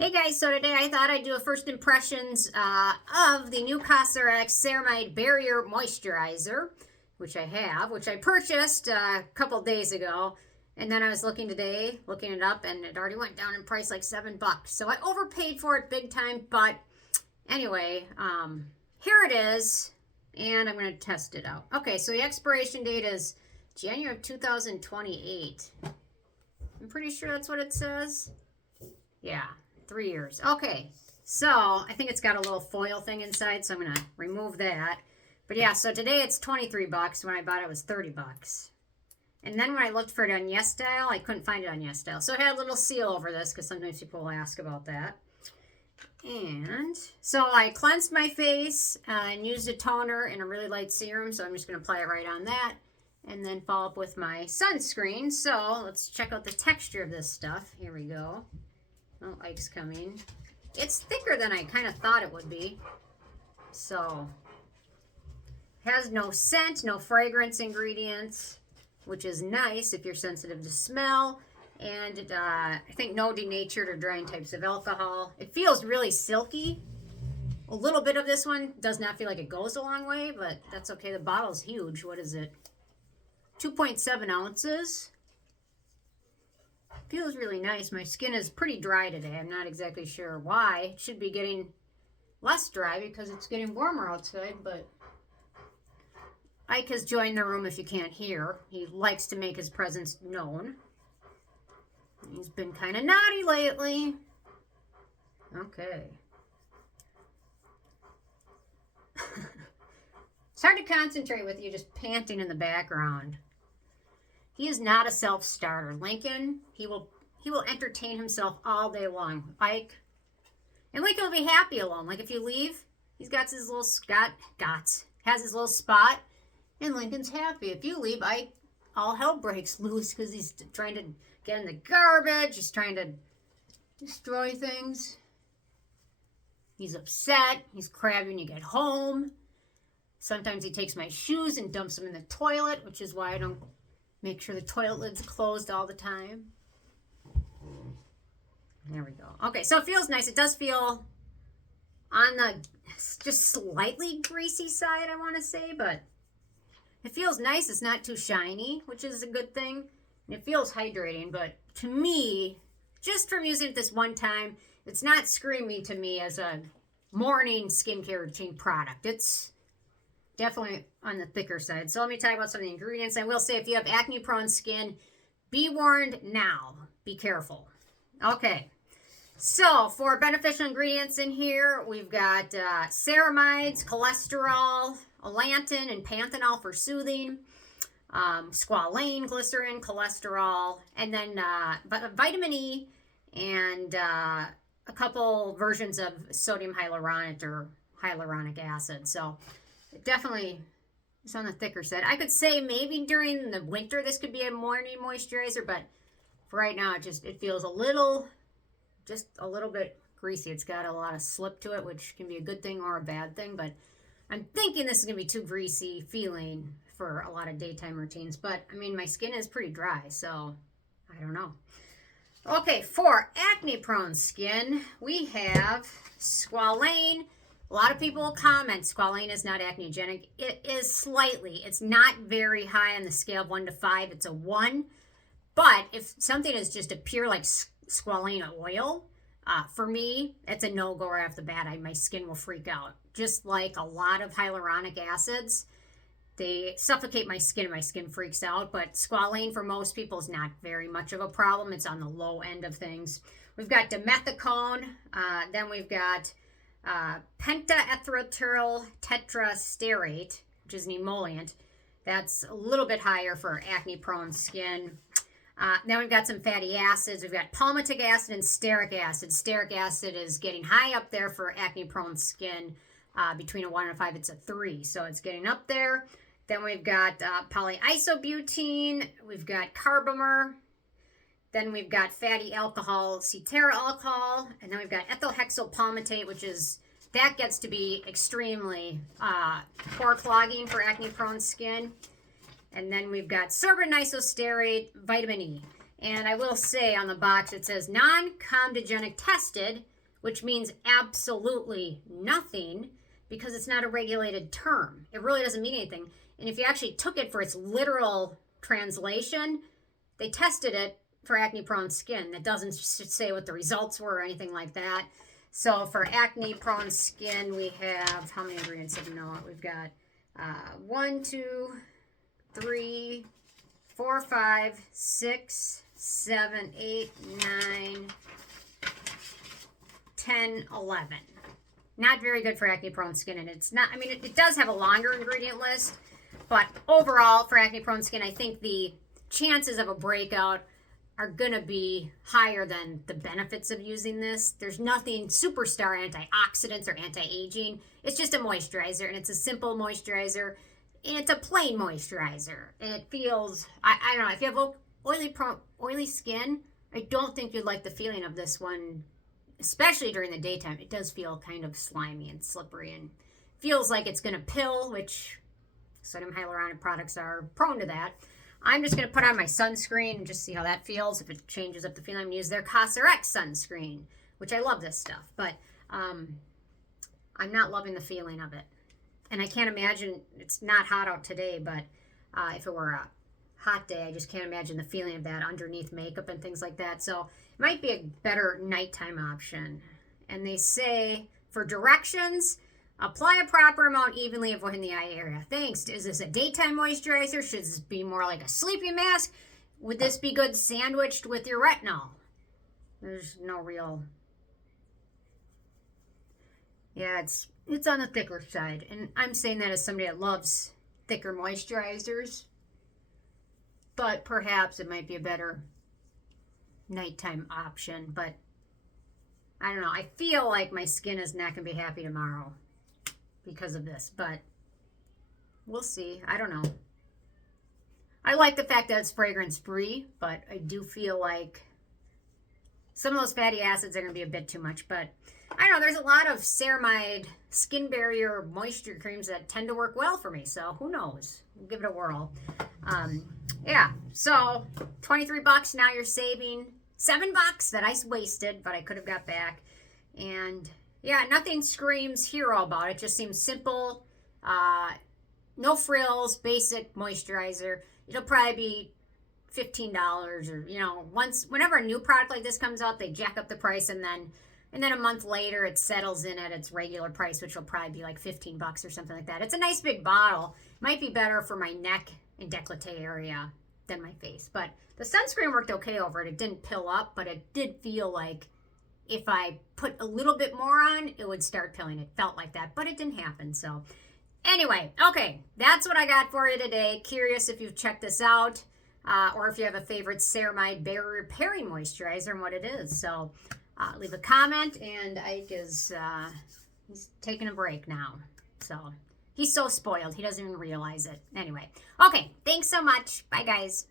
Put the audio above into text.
Hey guys, so today I thought I'd do a first impressions of the new COSRX Ceramide Barrier Moisturizer, which I purchased a couple days ago. And then I was looking it up, and it already went down in price like $7. So I overpaid for it big time, but anyway, here it is, and I'm going to test it out. Okay, so the expiration date is January of 2028. I'm pretty sure that's what it says. Yeah. 3 years. Okay, so I think it's got a little foil thing inside, so I'm gonna remove that. But yeah, so today it's $23. When I bought it, it was $30. And then when I looked for it on YesStyle, I couldn't find it on YesStyle. So it had a little seal over this because sometimes people will ask about that. And so I cleansed my face and used a toner and a really light serum. So I'm just gonna apply it right on that and then follow up with my sunscreen. So let's check out the texture of this stuff. Here we go. Oh, Ike's coming. It's thicker than I kind of thought it would be. So, has no scent, no fragrance ingredients, which is nice if you're sensitive to smell. And I think no denatured or drying types of alcohol. It feels really silky. A little bit of this one does not feel like it goes a long way, but that's okay. The bottle's huge. What is it? 2.7 ounces. Feels really nice. My skin is pretty dry today. I'm not exactly sure why. It should be getting less dry because it's getting warmer outside, but Ike has joined the room if you can't hear. He likes to make his presence known. He's been kind of naughty lately. Okay. It's hard to concentrate with you just panting in the background. He is not a self-starter. Lincoln, he will entertain himself all day long. Ike, and Lincoln will be happy alone. Like if you leave, he's got his little has his little spot, and Lincoln's happy. If you leave, Ike, all hell breaks loose because he's trying to get in the garbage. He's trying to destroy things. He's upset. He's crabby when you get home. Sometimes he takes my shoes and dumps them in the toilet, which is why I don't make sure the toilet lid's closed all the time. There we go. Okay, so it feels nice. It does feel on the just slightly greasy side, I want to say, but it feels nice. It's not too shiny, which is a good thing. And it feels hydrating, but to me, just from using it this one time, it's not screaming to me as a morning skincare routine product. It's definitely on the thicker side. So let me talk about some of the ingredients. I will say if you have acne-prone skin, be warned now. Be careful. Okay. So for beneficial ingredients in here, we've got ceramides, cholesterol, Allantoin, and Panthenol for soothing, Squalane, Glycerin, cholesterol, and then vitamin E and a couple versions of sodium hyaluronate or hyaluronic acid. So it definitely is on the thicker side. I could say maybe during the winter this could be a morning moisturizer, but for right now it feels just a little bit greasy. It's got a lot of slip to it, which can be a good thing or a bad thing, but I'm thinking this is going to be too greasy feeling for a lot of daytime routines. But I mean, my skin is pretty dry, so I don't know. Okay, for acne-prone skin, we have Squalane. A lot of people will comment Squalane is not acnegenic. It is slightly. It's not very high on the scale of 1 to 5. It's a 1. But if something is just a pure like Squalane oil, for me, it's a no-go right off the bat. My skin will freak out. Just like a lot of hyaluronic acids, they suffocate my skin and my skin freaks out. But Squalane for most people is not very much of a problem. It's on the low end of things. We've got Dimethicone. Then we've got Pentaerythrityl Tetraisostearate, which is an emollient. That's a little bit higher for acne-prone skin. Then we've got some fatty acids. We've got palmitic acid and stearic acid. Stearic acid is getting high up there for acne-prone skin. Between a 1 and a 5, it's a 3. So it's getting up there. Then we've got polyisobutene. We've got carbomer. Then we've got fatty alcohol, cetyl alcohol, and then we've got ethylhexanoate, which gets to be extremely pore clogging for acne-prone skin. And then we've got sorbitol isostearate, vitamin E. And I will say on the box it says non-comedogenic tested, which means absolutely nothing because it's not a regulated term. It really doesn't mean anything. And if you actually took it for its literal translation, they tested it for acne-prone skin. That doesn't say what the results were or anything like that. So for acne-prone skin, we have, how many ingredients have we got? We've got 1, 2, 3, 4, 5, 6, 7, 8, 9, 10, 11. Not very good for acne-prone skin, and it's not, I mean, it does have a longer ingredient list, but overall, for acne-prone skin, I think the chances of a breakout are going to be higher than the benefits of using this. There's nothing superstar antioxidants or anti-aging. It's just a moisturizer, and it's a simple moisturizer, and it's a plain moisturizer. And it feels, I don't know, if you have oily skin, I don't think you'd like the feeling of this one, especially during the daytime. It does feel kind of slimy and slippery and feels like it's going to pill, which sodium hyaluronic products are prone to that. I'm just going to put on my sunscreen and just see how that feels. If it changes up the feeling, I'm going to use their COSRX sunscreen, which I love this stuff. But I'm not loving the feeling of it. And I can't imagine, it's not hot out today, but if it were a hot day, I just can't imagine the feeling of that underneath makeup and things like that. So it might be a better nighttime option. And they say for directions, apply a proper amount evenly, avoiding the eye area. Thanks. Is this a daytime moisturizer? Should this be more like a sleeping mask? Would this be good sandwiched with your retinol? There's no real... Yeah, it's on the thicker side. And I'm saying that as somebody that loves thicker moisturizers. But perhaps it might be a better nighttime option. But I don't know. I feel like my skin is not going to be happy tomorrow because of this, but we'll see. I don't know. I like the fact that it's fragrance free, but I do feel like some of those fatty acids are going to be a bit too much. But I don't know, there's a lot of ceramide skin barrier moisture creams that tend to work well for me, so who knows? We'll give it a whirl. Yeah, so $23, now you're saving $7 that I wasted, but I could have got back. And yeah, nothing screams hero about it. Just seems simple, no frills, basic moisturizer. It'll probably be $15 or, you know, whenever a new product like this comes out, they jack up the price, and then a month later it settles in at its regular price, which will probably be like $15 or something like that. It's a nice big bottle. Might be better for my neck and décolleté area than my face, but the sunscreen worked okay over it. It didn't pill up, but it did feel like if I put a little bit more on, it would start pilling. It felt like that, but it didn't happen. So anyway, okay, that's what I got for you today. Curious if you've checked this out, or if you have a favorite Ceramide Barrier Repairing Moisturizer and what it is. So leave a comment, and Ike is he's taking a break now. So he's so spoiled, he doesn't even realize it. Anyway, okay, thanks so much. Bye, guys.